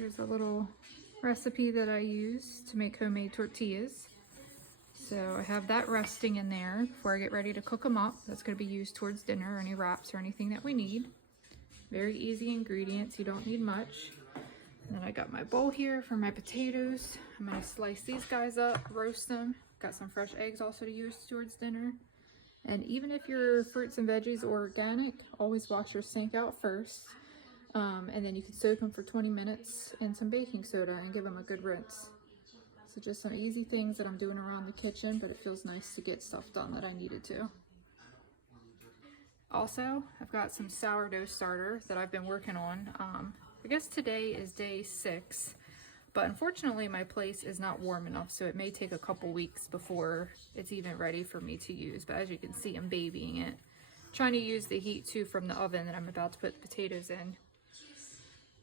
Here's a little recipe that I use to make homemade tortillas. So I have that resting in there before I get ready to cook them up. That's going to be used towards dinner, or any wraps or anything that we need. Very easy ingredients, you don't need much. And then I got my bowl here for my potatoes. I'm going to slice these guys up, roast them. Got some fresh eggs also to use towards dinner. And even if your fruits and veggies are organic, always wash your sink out first. And then you can soak them for 20 minutes in some baking soda and give them a good rinse. So just some easy things that I'm doing around the kitchen, but it feels nice to get stuff done that I needed to. Also, I've got some sourdough starter that I've been working on. I guess today is day 6, but unfortunately my place is not warm enough, so it may take a couple weeks before it's even ready for me to use. But as you can see, I'm babying it. Trying to use the heat too from the oven that I'm about to put the potatoes in.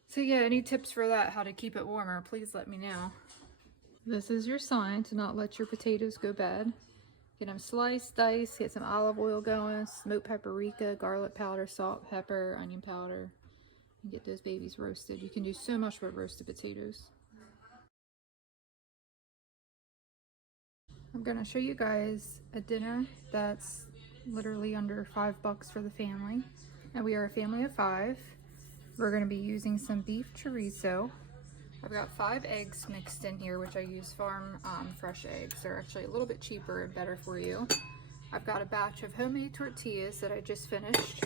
So yeah, any tips for that, how to keep it warmer, please let me know. This is your sign to not let your potatoes go bad. Get them sliced, diced, get some olive oil going, smoked paprika, garlic powder, salt, pepper, onion powder, and get those babies roasted. You can do so much with roasted potatoes. I'm gonna show you guys a dinner that's literally under $5 for the family. And we are a family of 5. We're gonna be using some beef chorizo. I've got 5 eggs mixed in here, which I use farm fresh eggs. They're actually a little bit cheaper and better for you. I've got a batch of homemade tortillas that I just finished.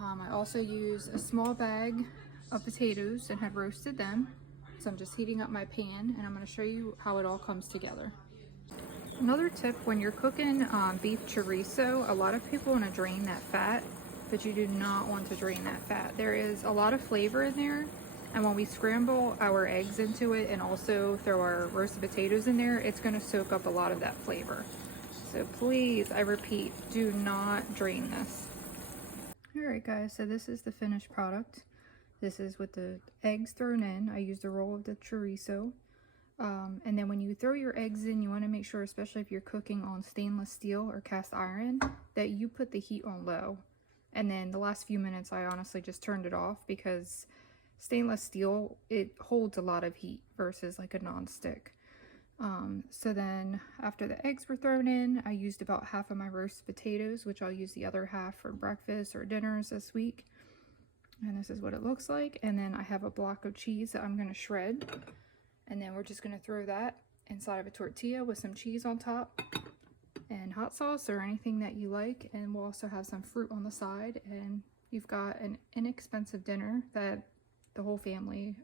I also use a small bag of potatoes and have roasted them. So I'm just heating up my pan, and I'm going to show you how it all comes together. Another tip, when you're cooking beef chorizo, a lot of people want to drain that fat, but you do not want to drain that fat. There is a lot of flavor in there. And when we scramble our eggs into it and also throw our roasted potatoes in there, it's going to soak up a lot of that flavor. So please, I repeat, do not drain this. Alright guys, so this is the finished product. This is with the eggs thrown in. I used a roll of the chorizo. And then when you throw your eggs in, you want to make sure, especially if you're cooking on stainless steel or cast iron, that you put the heat on low. And then the last few minutes, I honestly just turned it off, because stainless steel, it holds a lot of heat versus like a non-stick. So then after the eggs were thrown in, I used about half of my roasted potatoes, which I'll use the other half for breakfast or dinners this week. And this is what it looks like. And then I have a block of cheese that I'm going to shred. And then we're just going to throw that inside of a tortilla with some cheese on top and hot sauce or anything that you like. And we'll also have some fruit on the side. And you've got an inexpensive dinner that the whole family